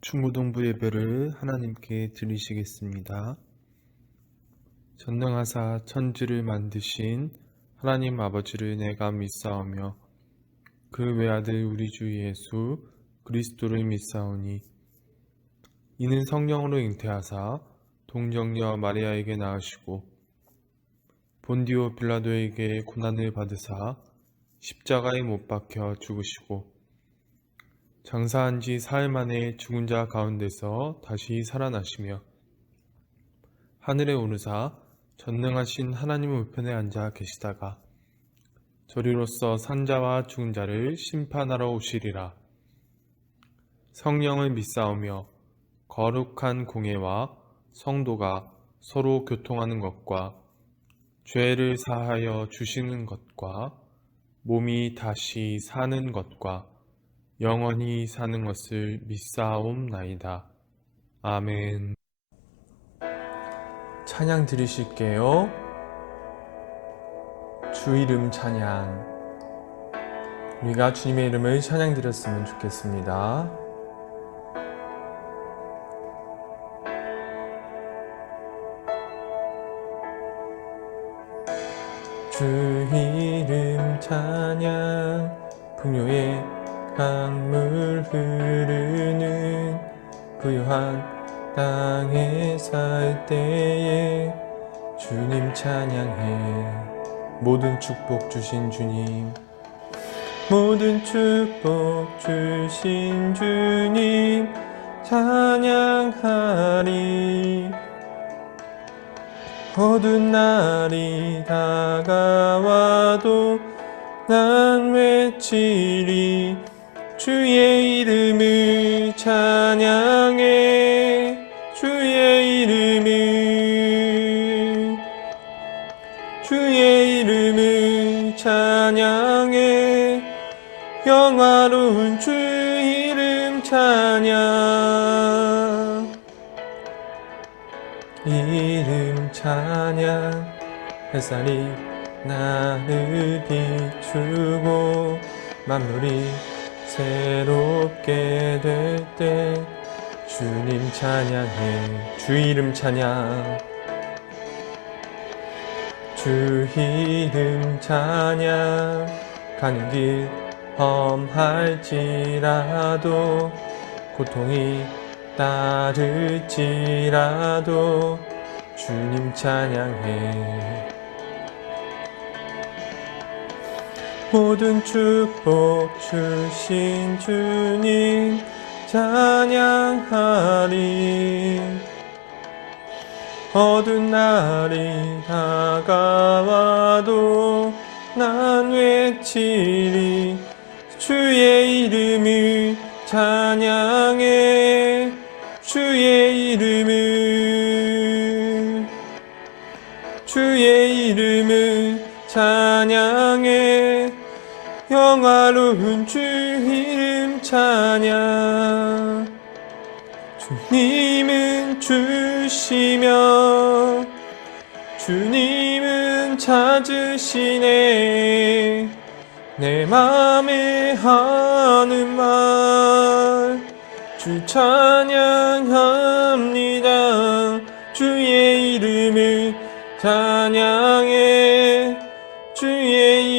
중고등부 예배를 하나님께 드리시겠습니다. 전능하사 천지를 만드신 하나님 아버지를 내가 믿사오며 그 외아들 우리 주 예수 그리스도를 믿사오니 이는 성령으로 잉태하사 동정녀 마리아에게 낳으시고 본디오 빌라도에게 고난을 받으사 십자가에 못 박혀 죽으시고 장사한 지 사흘 만에 죽은 자 가운데서 다시 살아나시며 하늘에 오르사 전능하신 하나님 우편에 앉아 계시다가 저리로서 산자와 죽은 자를 심판하러 오시리라. 성령을 믿사오며 거룩한 공예와 성도가 서로 교통하는 것과 죄를 사하여 주시는 것과 몸이 다시 사는 것과 영원히 사는 것을 믿사옵나이다. 아멘. 찬양 드리실게요. 주 이름 찬양. 우리가 주님의 이름을 찬양 드렸으면 좋겠습니다. 주 이름 찬양. 풍요의 강물 흐르는 부유한 땅에 살 때에 주님 찬양해. 모든 축복 주신 주님, 모든 축복 주신 주님 찬양하리. 어두운 날이 다가와도 난 외치리. 주의 이름을 찬양해. 주의 이름을 찬양해. 영화로운 주 이름 찬양. 이름 찬양. 햇살이 나를 비추고 만물이 새롭게 될 때 주님 찬양해. 주 이름 찬양. 주 이름 찬양. 가는 길 험할지라도 고통이 따를지라도 주님 찬양해. 모든 축복 주신 주님 찬양하리. 어두운 날이 다가와도 난 외치리. 주의 이름을 찬양해. 주의 이름을 찬양해. 영화로운 주 이름 찬양. 주님은 주시며 주님은 찾으시네. 내 맘에 하는 말 주 찬양합니다. 주의 이름을 찬양해. 주의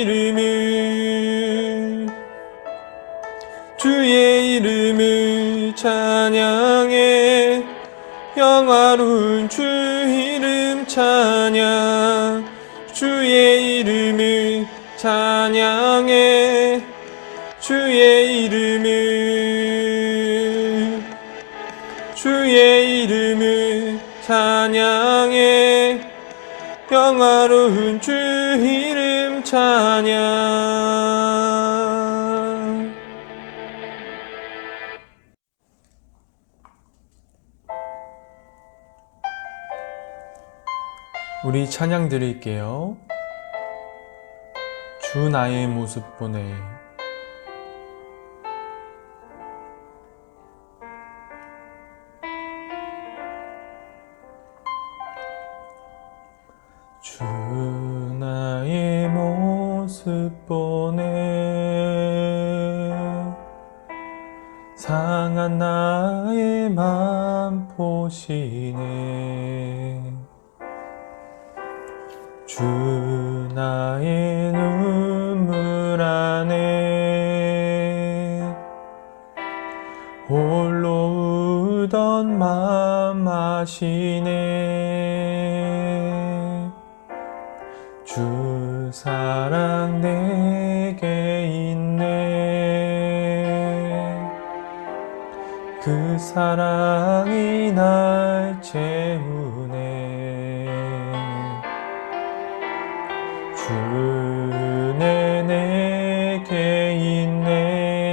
이름을 찬양해. 영화로운 주 이름 찬양. 주의 이름을 찬양해. 주의 이름을 찬양해. 영화로운 주 이름 찬양. 우리 찬양 드릴게요. 주 나의 모습 보네. 주 나의 모습 보네. 상한 나의 맘 보시네. 주 나의 눈물 안에 홀로 울던 맘 아시네. 주 사랑 내게 있네. 그 사랑이 날 채우네. 주내 내게 있네.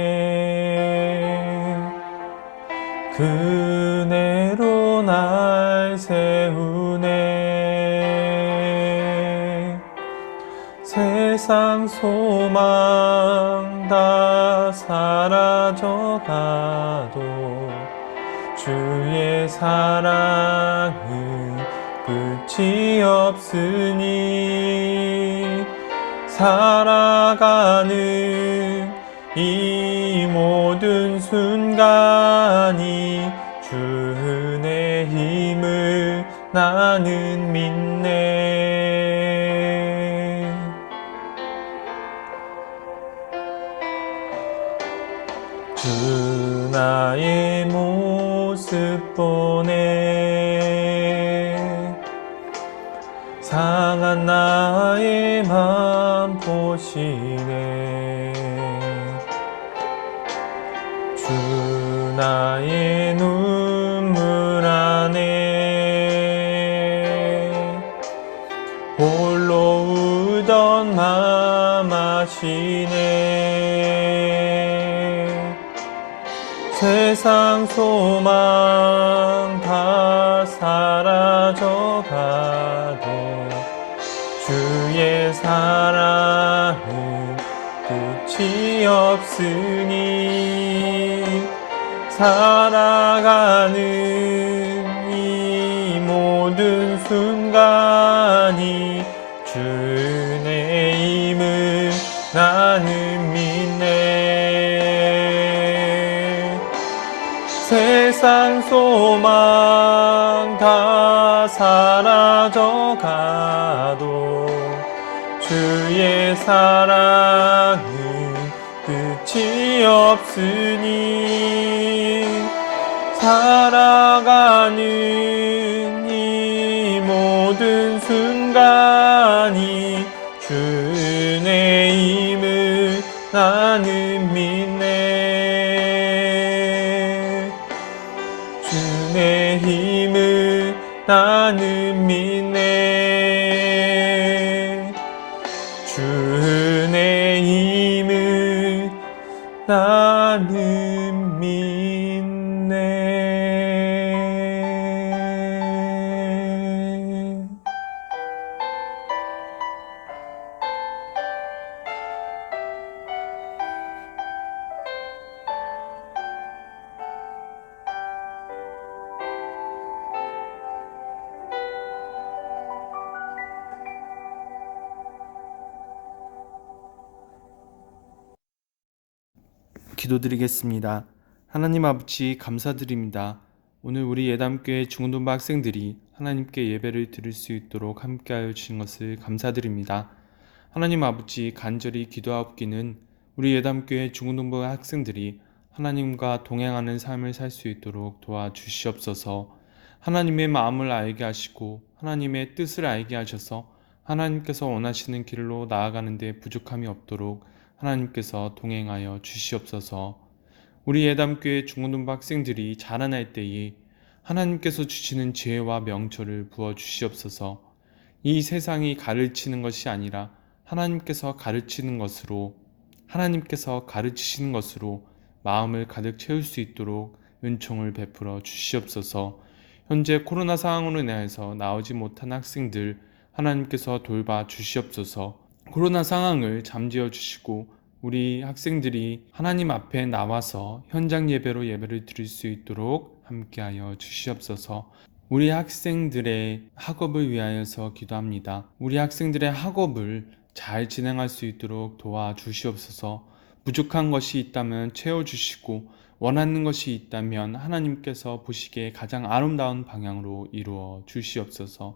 그 은혜로 날 세우네. 세상 소망 다 사라져가도 주의 사랑은 끝이 없으니 살아가는 이 모든 순간이 주 은혜 힘을 나는 믿네. 주 나의 모습 보네. 상한 나의 맘 보시네. 주 나의 눈물 안에 홀로 울던 맘 아시네. 세상 소망 다 사라져가도 주의 사랑은 끝이 없으니 살아가는 이 모든 순간이 주 은혜임을 나는 믿네. 세상 소망 다 사라져가도 주의 사랑은 끝이 없으니 살아가는 이 모든 순간이 주 은혜임을 나는 믿네. 주의 힘을 나는 믿네. 주 은혜 힘을 나는 믿네. 기도드리겠습니다. 하나님 아버지 감사드립니다. 오늘 우리 예담교회 중고등부 학생들이 하나님께 예배를 드릴 수 있도록 함께하여 주신 것을 감사드립니다. 하나님 아버지 간절히 기도하옵기는 우리 예담교회 중고등부 학생들이 하나님과 동행하는 삶을 살 수 있도록 도와주시옵소서. 하나님의 마음을 알게 하시고 하나님의 뜻을 알게 하셔서 하나님께서 원하시는 길로 나아가는 데 부족함이 없도록 하나님께서 동행하여 주시옵소서. 우리 예담교회 중고등부 학생들이 자라날 때에 하나님께서 주시는 지혜와 명철을 부어 주시옵소서. 이 세상이 가르치는 것이 아니라 하나님께서 가르치시는 것으로 마음을 가득 채울 수 있도록 은총을 베풀어 주시옵소서. 현재 코로나 상황으로 인해서 나오지 못한 학생들 하나님께서 돌봐 주시옵소서. 코로나 상황을 잠재워 주시고 우리 학생들이 하나님 앞에 나와서 현장 예배로 예배를 드릴 수 있도록 함께하여 주시옵소서. 우리 학생들의 학업을 위하여서 기도합니다. 우리 학생들의 학업을 잘 진행할 수 있도록 도와주시옵소서. 부족한 것이 있다면 채워주시고 원하는 것이 있다면 하나님께서 보시기에 가장 아름다운 방향으로 이루어 주시옵소서.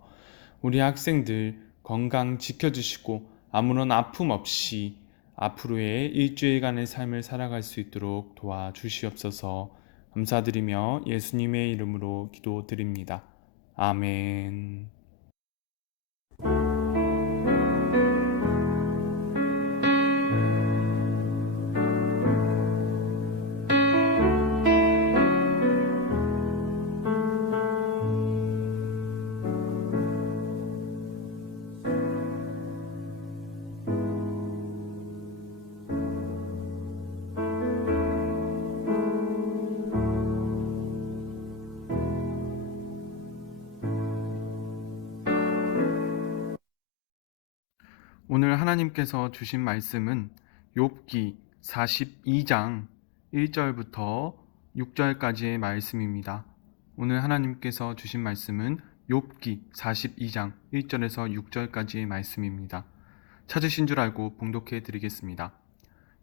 우리 학생들 건강 지켜주시고 아무런 아픔 없이 앞으로의 일주일간의 삶을 살아갈 수 있도록 도와주시옵소서. 감사드리며 예수님의 이름으로 기도드립니다. 아멘. 오늘 하나님께서 주신 말씀은 욥기 42장 1절부터 6절까지의 말씀입니다. 오늘 하나님께서 주신 말씀은 욥기 42장 1절에서 6절까지의 말씀입니다. 찾으신 줄 알고 봉독해 드리겠습니다.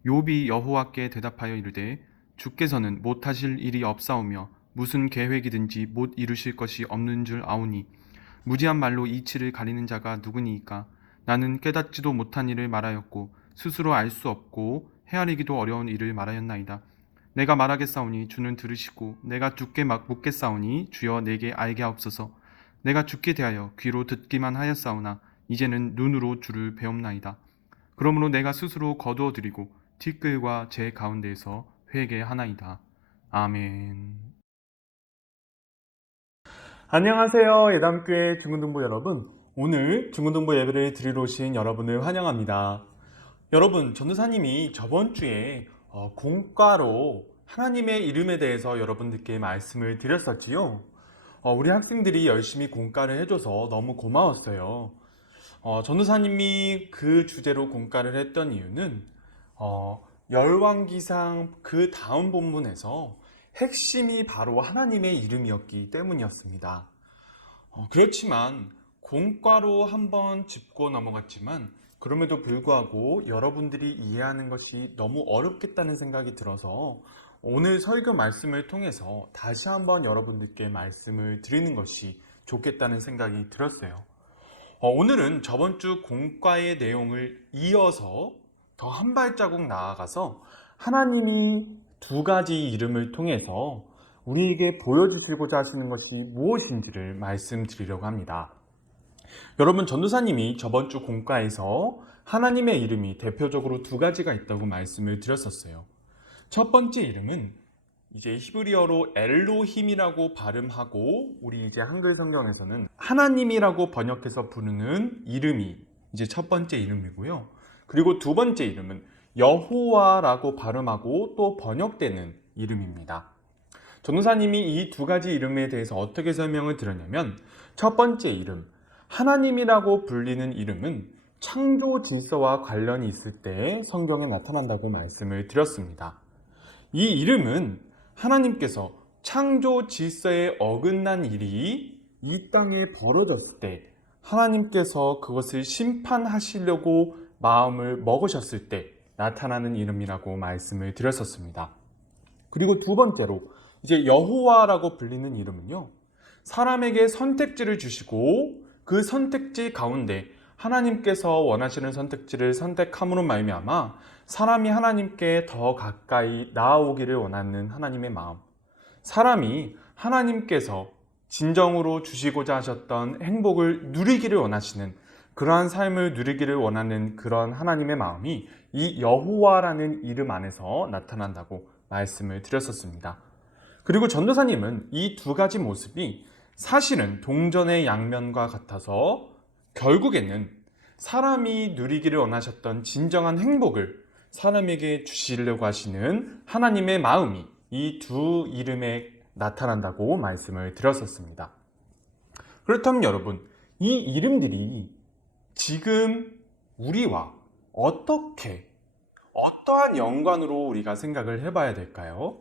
욥이 여호와께 대답하여 이르되 주께서는 못하실 일이 없사오며 무슨 계획이든지 못 이루실 것이 없는 줄 아오니 무지한 말로 이치를 가리는 자가 누구니이까. 나는 깨닫지도 못한 일을 말하였고 스스로 알 수 없고 헤아리기도 어려운 일을 말하였나이다. 내가 말하겠사오니 주는 들으시고 내가 주께 묻겠사오니 주여 내게 알게 하옵소서. 내가 주께 대하여 귀로 듣기만 하였사오나 이제는 눈으로 주를 배움나이다. 그러므로 내가 스스로 거두어 드리고 티끌과 제 가운데에서 회개하나이다. 아멘. 안녕하세요. 예담교회 중고등부 여러분. 오늘 중고등부 예배를 드리러 오신 여러분을 환영합니다. 여러분, 전도사님이 저번 주에 공과로 하나님의 이름에 대해서 여러분들께 말씀을 드렸었지요. 우리 학생들이 열심히 공과를 해줘서 너무 고마웠어요. 전도사님이 그 주제로 공과를 했던 이유는 열왕기상 그 다음 본문에서 핵심이 바로 하나님의 이름이었기 때문이었습니다. 그렇지만 공과로 한번 짚고 넘어갔지만 그럼에도 불구하고 여러분들이 이해하는 것이 너무 어렵겠다는 생각이 들어서 오늘 설교 말씀을 통해서 다시 한번 여러분들께 말씀을 드리는 것이 좋겠다는 생각이 들었어요. 오늘은 저번 주 공과의 내용을 이어서 더 한 발자국 나아가서 하나님이 두 가지 이름을 통해서 우리에게 보여주시고자 하시는 것이 무엇인지를 말씀드리려고 합니다. 여러분, 전도사님이 저번 주 공과에서 하나님의 이름이 대표적으로 두 가지가 있다고 말씀을 드렸었어요. 첫 번째 이름은 이제 히브리어로 엘로힘이라고 발음하고 우리 이제 한글 성경에서는 하나님이라고 번역해서 부르는 이름이 이제 첫 번째 이름이고요. 그리고 두 번째 이름은 여호와라고 발음하고 또 번역되는 이름입니다. 전도사님이 이 두 가지 이름에 대해서 어떻게 설명을 드렸냐면 첫 번째 이름, 하나님이라고 불리는 이름은 창조 질서와 관련이 있을 때 성경에 나타난다고 말씀을 드렸습니다. 이 이름은 하나님께서 창조 질서에 어긋난 일이 이 땅에 벌어졌을 때 하나님께서 그것을 심판하시려고 마음을 먹으셨을 때 나타나는 이름이라고 말씀을 드렸었습니다. 그리고 두 번째로 이제 여호와라고 불리는 이름은요, 사람에게 선택지를 주시고 그 선택지 가운데 하나님께서 원하시는 선택지를 선택함으로 말미암아 사람이 하나님께 더 가까이 나아오기를 원하는 하나님의 마음, 사람이 하나님께서 진정으로 주시고자 하셨던 행복을 누리기를 원하시는 그러한 삶을 누리기를 원하는 그런 하나님의 마음이 이 여호와라는 이름 안에서 나타난다고 말씀을 드렸었습니다. 그리고 전도사님은 이 두 가지 모습이 사실은 동전의 양면과 같아서 결국에는 사람이 누리기를 원하셨던 진정한 행복을 사람에게 주시려고 하시는 하나님의 마음이 이 두 이름에 나타난다고 말씀을 드렸었습니다. 그렇다면 여러분, 이 이름들이 지금 우리와 어떠한 연관으로 우리가 생각을 해봐야 될까요?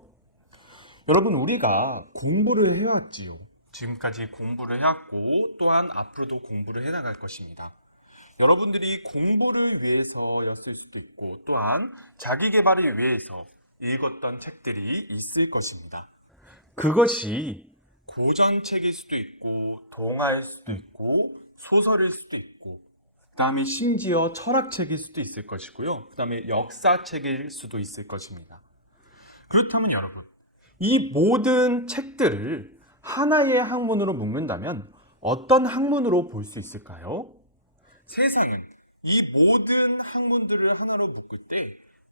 여러분, 우리가 공부를 해왔지요. 지금까지 공부를 해왔고 또한 앞으로도 공부를 해나갈 것입니다. 여러분들이 공부를 위해서였을 수도 있고 또한 자기 개발을 위해서 읽었던 책들이 있을 것입니다. 그것이 고전책일 수도 있고 동화일 수도 있고 소설일 수도 있고 그 다음에 심지어 철학책일 수도 있을 것이고요. 그 다음에 역사책일 수도 있을 것입니다. 그렇다면 여러분, 이 모든 책들을 하나의 학문으로 묶는다면 어떤 학문으로 볼 수 있을까요? 세상은 이 모든 학문들을 하나로 묶을 때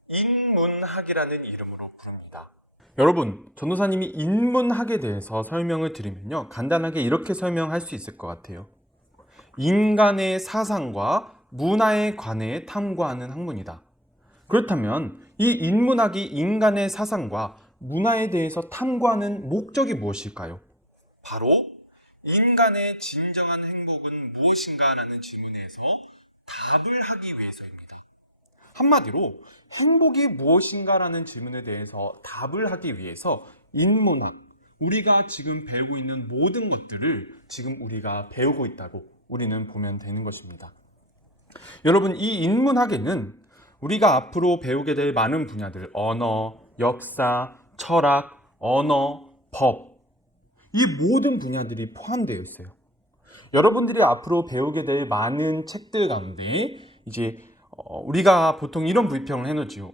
인문학이라는 이름으로 부릅니다. 여러분, 전도사님이 인문학에 대해서 설명을 드리면요, 간단하게 이렇게 설명할 수 있을 것 같아요. 인간의 사상과 문화에 관해 탐구하는 학문이다. 그렇다면 이 인문학이 인간의 사상과 문화에 대해서 탐구하는 목적이 무엇일까요? 바로 인간의 진정한 행복은 무엇인가라는 질문에서 답을 하기 위해서입니다. 한마디로 행복이 무엇인가라는 질문에 대해서 답을 하기 위해서 인문학, 우리가 지금 배우고 있는 모든 것들을 지금 우리가 배우고 있다고 우리는 보면 되는 것입니다. 여러분, 이 인문학에는 우리가 앞으로 배우게 될 많은 분야들, 언어, 역사, 철학, 언어, 법, 이 모든 분야들이 포함되어 있어요. 여러분들이 앞으로 배우게 될 많은 책들 가운데 이제 우리가 보통 이런 불평을 해놓지요.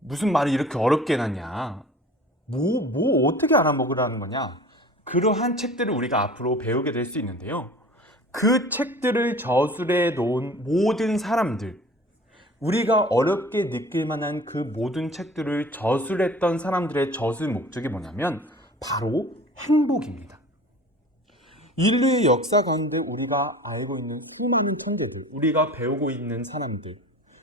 무슨 말이 이렇게 어렵게 해놨냐? 뭐 어떻게 알아먹으라는 거냐? 그러한 책들을 우리가 앞으로 배우게 될 수 있는데요. 그 책들을 저술해 놓은 모든 사람들, 우리가 어렵게 느낄 만한 그 모든 책들을 저술했던 사람들의 저술 목적이 뭐냐면 바로 행복입니다. 인류의 역사 가운데 우리가 알고 있는 수많은 천재들, 우리가 배우고 있는 사람들,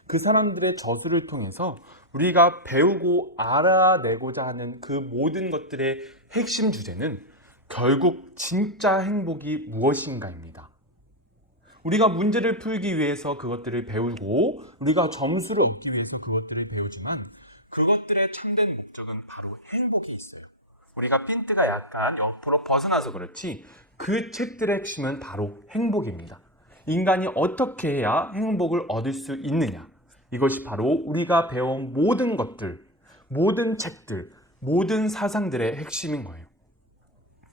그 사람들의 저술을 통해서 우리가 배우고 알아내고자 하는 그 모든 것들의 핵심 주제는 결국 진짜 행복이 무엇인가입니다. 우리가 문제를 풀기 위해서 그것들을 배우고 우리가 점수를 얻기 위해서 그것들을 배우지만 그것들의 참된 목적은 바로 행복이 있어요. 우리가 핀트가 약간 옆으로 벗어나서 그렇지 그 책들의 핵심은 바로 행복입니다. 인간이 어떻게 해야 행복을 얻을 수 있느냐, 이것이 바로 우리가 배운 모든 것들, 모든 책들, 모든 사상들의 핵심인 거예요.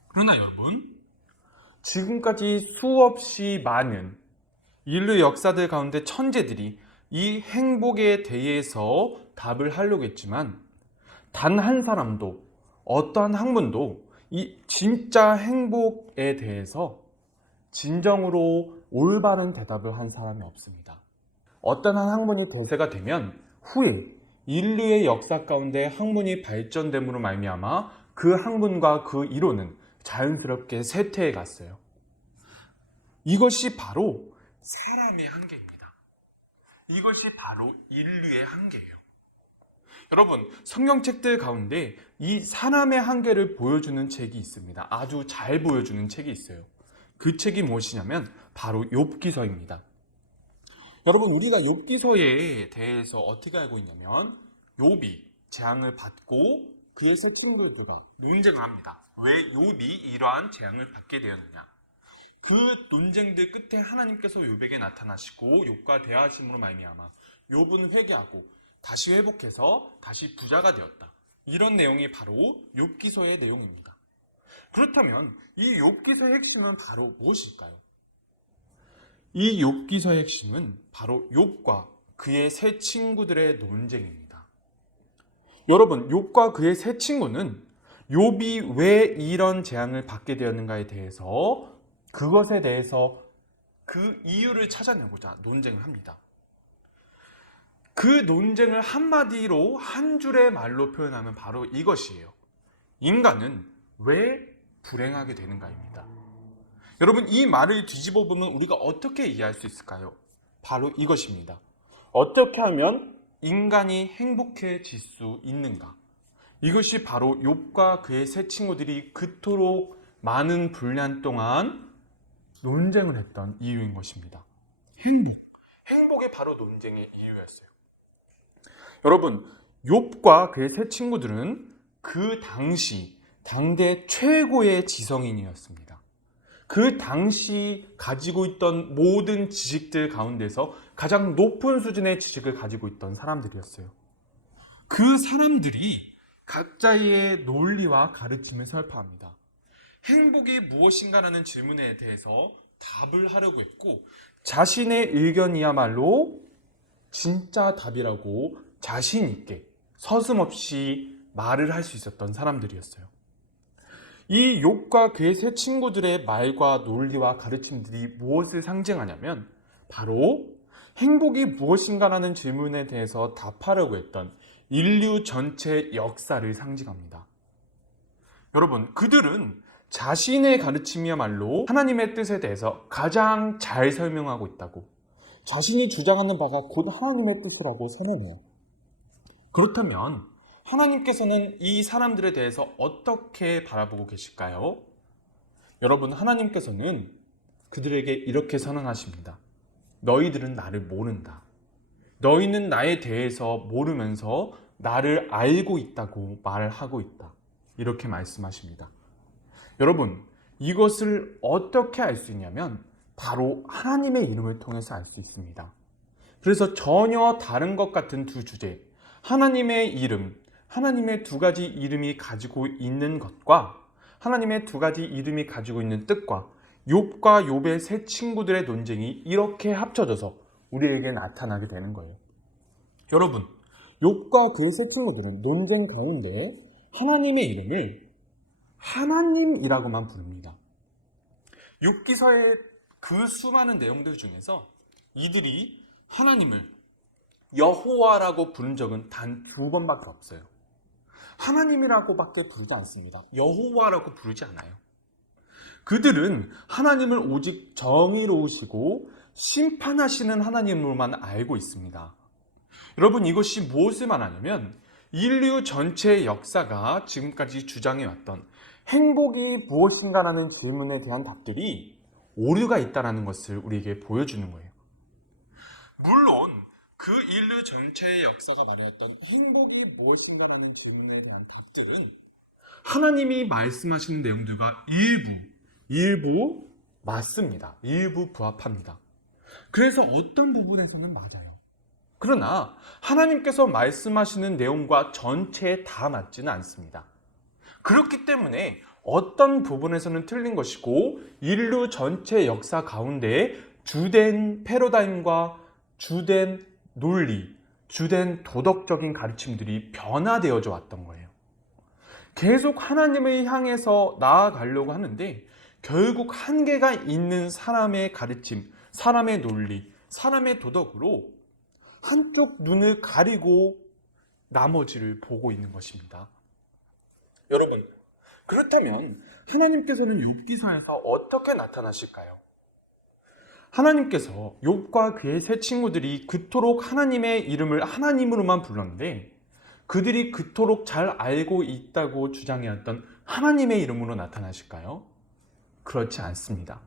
그러나 여러분, 지금까지 수없이 많은 인류 역사들 가운데 천재들이 이 행복에 대해서 답을 하려고 했지만 단 한 사람도, 어떠한 학문도 이 진짜 행복에 대해서 진정으로 올바른 대답을 한 사람이 없습니다. 어떤 한 학문이 대세가 되면 후에 인류의 역사 가운데 학문이 발전됨으로 말미암아 그 학문과 그 이론은 자연스럽게 쇠퇴해 갔어요. 이것이 바로 사람의 한계입니다. 이것이 바로 인류의 한계예요. 여러분, 성경책들 가운데 이 사람의 한계를 보여주는 책이 있습니다. 아주 잘 보여주는 책이 있어요. 그 책이 무엇이냐면 바로 욥기서입니다. 여러분, 우리가 욥기서에 대해서 어떻게 알고 있냐면 욥이 재앙을 받고 그의 세 친구들과 논쟁을 합니다. 왜 욥이 이러한 재앙을 받게 되었느냐? 그 논쟁들 끝에 하나님께서 욥에게 나타나시고 욥과 대화하심으로 말미암아 욥은 회개하고 다시 회복해서 다시 부자가 되었다. 이런 내용이 바로 욥기서의 내용입니다. 그렇다면 이 욥기서의 핵심은 바로 무엇일까요? 이 욥기서의 핵심은 바로 욥과 그의 세 친구들의 논쟁입니다. 여러분, 욥과 그의 세 친구는 욥이 왜 이런 재앙을 받게 되었는가에 대해서 그것에 대해서 그 이유를 찾아내고자 논쟁을 합니다. 그 논쟁을 한마디로 한 줄의 말로 표현하면 바로 이것이에요. 인간은 왜 불행하게 되는가입니다. 여러분, 이 말을 뒤집어 보면 우리가 어떻게 이해할 수 있을까요? 바로 이것입니다. 어떻게 하면 인간이 행복해질 수 있는가? 이것이 바로 욥과 그의 세 친구들이 그토록 많은 분량 동안 논쟁을 했던 이유인 것입니다. 행복이 바로 논쟁의 이유였어요. 여러분, 욥과 그의 세 친구들은 그 당시 당대 최고의 지성인이었습니다. 그 당시 가지고 있던 모든 지식들 가운데서 가장 높은 수준의 지식을 가지고 있던 사람들이었어요. 그 사람들이 각자의 논리와 가르침을 설파합니다. 행복이 무엇인가라는 질문에 대해서 답을 하려고 했고 자신의 의견이야말로 진짜 답이라고 자신 있게 서슴없이 말을 할 수 있었던 사람들이었어요. 이 욥과 그의 세 친구들의 말과 논리와 가르침들이 무엇을 상징하냐면 바로 행복이 무엇인가라는 질문에 대해서 답하려고 했던 인류 전체 역사를 상징합니다. 여러분, 그들은 자신의 가르침이야말로 하나님의 뜻에 대해서 가장 잘 설명하고 있다고, 자신이 주장하는 바가 곧 하나님의 뜻이라고 선언해요. 그렇다면 하나님께서는 이 사람들에 대해서 어떻게 바라보고 계실까요? 여러분, 하나님께서는 그들에게 이렇게 선언하십니다. 너희들은 나를 모른다. 너희는 나에 대해서 모르면서 나를 알고 있다고 말하고 있다. 이렇게 말씀하십니다. 여러분, 이것을 어떻게 알 수 있냐면 바로 하나님의 이름을 통해서 알 수 있습니다. 그래서 전혀 다른 것 같은 두 주제, 하나님의 이름, 하나님의 두 가지 이름이 가지고 있는 것과 하나님의 두 가지 이름이 가지고 있는 뜻과 욥과 욥의 세 친구들의 논쟁이 이렇게 합쳐져서 우리에게 나타나게 되는 거예요. 여러분, 욥과 그의 세 친구들은 논쟁 가운데 하나님의 이름을 하나님이라고만 부릅니다. 욥기서의 그 수많은 내용들 중에서 이들이 하나님을 여호와라고 부른 적은 단 2번밖에 없어요. 하나님이라고밖에 부르지 않습니다. 여호와라고 부르지 않아요. 그들은 하나님을 오직 정의로우시고 심판하시는 하나님으로만 알고 있습니다. 여러분, 이것이 무엇을 말하냐면 인류 전체의 역사가 지금까지 주장해왔던 행복이 무엇인가라는 질문에 대한 답들이 오류가 있다는 것을 우리에게 보여주는 거예요. 물론 그 인류 전체의 역사가 말해왔던 행복이 무엇인가라는 질문에 대한 답들은 하나님이 말씀하시는 내용들과 일부 맞습니다. 일부 부합합니다. 그래서 어떤 부분에서는 맞아요. 그러나 하나님께서 말씀하시는 내용과 전체에 다 맞지는 않습니다. 그렇기 때문에 어떤 부분에서는 틀린 것이고 인류 전체 역사 가운데 주된 패러다임과 주된 논리, 주된 도덕적인 가르침들이 변화되어져 왔던 거예요. 계속 하나님을 향해서 나아가려고 하는데 결국 한계가 있는 사람의 가르침, 사람의 논리, 사람의 도덕으로 한쪽 눈을 가리고 나머지를 보고 있는 것입니다. 여러분, 그렇다면 하나님께서는 욥기서에서 어떻게 나타나실까요? 하나님께서 욥과 그의 세 친구들이 그토록 하나님의 이름을 하나님으로만 불렀는데 그들이 그토록 잘 알고 있다고 주장해왔던 하나님의 이름으로 나타나실까요? 그렇지 않습니다.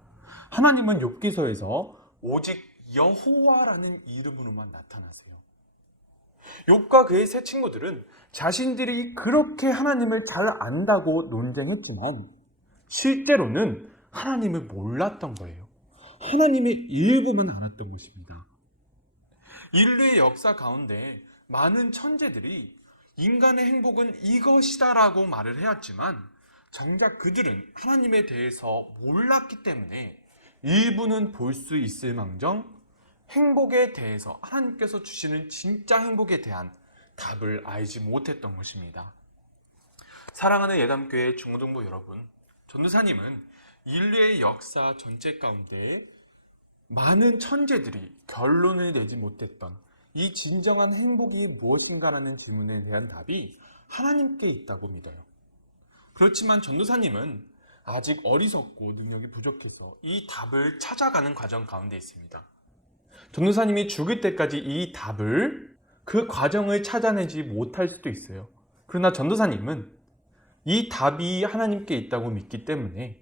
하나님은 욥기서에서 오직 여호와라는 이름으로만 나타나세요. 욥과 그의 세 친구들은 자신들이 그렇게 하나님을 잘 안다고 논쟁했지만 실제로는 하나님을 몰랐던 거예요. 하나님의 일부만 알았던 것입니다. 인류의 역사 가운데 많은 천재들이 인간의 행복은 이것이다라고 말을 해왔지만 정작 그들은 하나님에 대해서 몰랐기 때문에 일부는 볼 수 있을 망정 행복에 대해서 하나님께서 주시는 진짜 행복에 대한 답을 알지 못했던 것입니다. 사랑하는 예담교회 중고등부 여러분, 전도사님은 인류의 역사 전체 가운데 많은 천재들이 결론을 내지 못했던 이 진정한 행복이 무엇인가라는 질문에 대한 답이 하나님께 있다고 믿어요. 그렇지만 전도사님은 아직 어리석고 능력이 부족해서 이 답을 찾아가는 과정 가운데 있습니다. 전도사님이 죽을 때까지 이 답을, 그 과정을 찾아내지 못할 수도 있어요. 그러나 전도사님은 이 답이 하나님께 있다고 믿기 때문에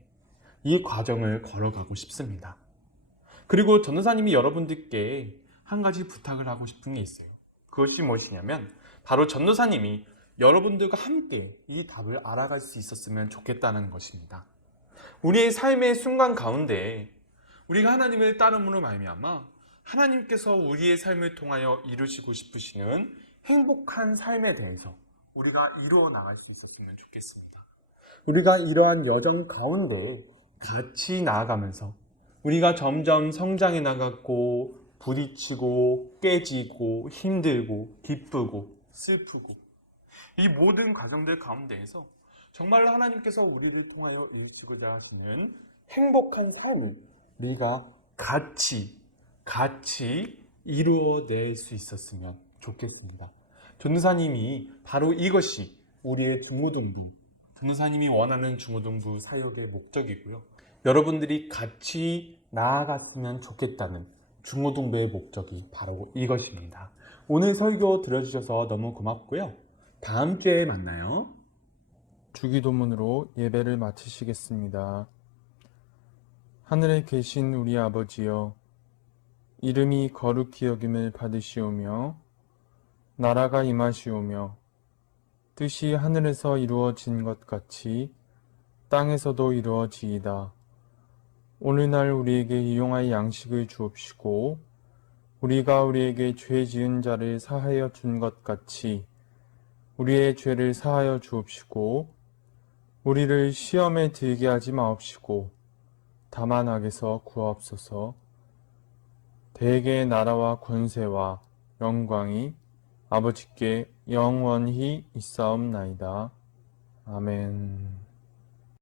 이 과정을 걸어가고 싶습니다. 그리고 전도사님이 여러분들께 한 가지 부탁을 하고 싶은 게 있어요. 그것이 무엇이냐면 바로 전도사님이 여러분들과 함께 이 답을 알아갈 수 있었으면 좋겠다는 것입니다. 우리의 삶의 순간 가운데 우리가 하나님을 따름으로 말미암아 하나님께서 우리의 삶을 통하여 이루시고 싶으시는 행복한 삶에 대해서 우리가 이루어 나갈 수 있었으면 좋겠습니다. 우리가 이러한 여정 가운데 같이 나아가면서 우리가 점점 성장해 나갔고 부딪히고 깨지고 힘들고 기쁘고 슬프고 이 모든 과정들 가운데에서 정말로 하나님께서 우리를 통하여 이루시고자 하시는 행복한 삶을 우리가 같이 이루어낼 수 있었으면 좋겠습니다. 전도사님이 바로 이것이 우리의 중고등부, 전도사님이 원하는 중고등부 사역의 목적이고요. 여러분들이 같이 나아갔으면 좋겠다는 중고등부의 목적이 바로 이것입니다. 오늘 설교 들어주셔서 너무 고맙고요. 다음 주에 만나요. 주기도문으로 예배를 마치시겠습니다. 하늘에 계신 우리 아버지여, 이름이 거룩히 여김을 받으시오며 나라가 임하시오며 뜻이 하늘에서 이루어진 것 같이 땅에서도 이루어지이다. 오늘날 우리에게 일용할 양식을 주옵시고 우리가 우리에게 죄 지은 자를 사하여 준 것 같이 우리의 죄를 사하여 주옵시고 우리를 시험에 들게 하지 마옵시고 다만 악에서 구하옵소서. 대개의 나라와 권세와 영광이 아버지께 영원히 있사옵나이다. 아멘.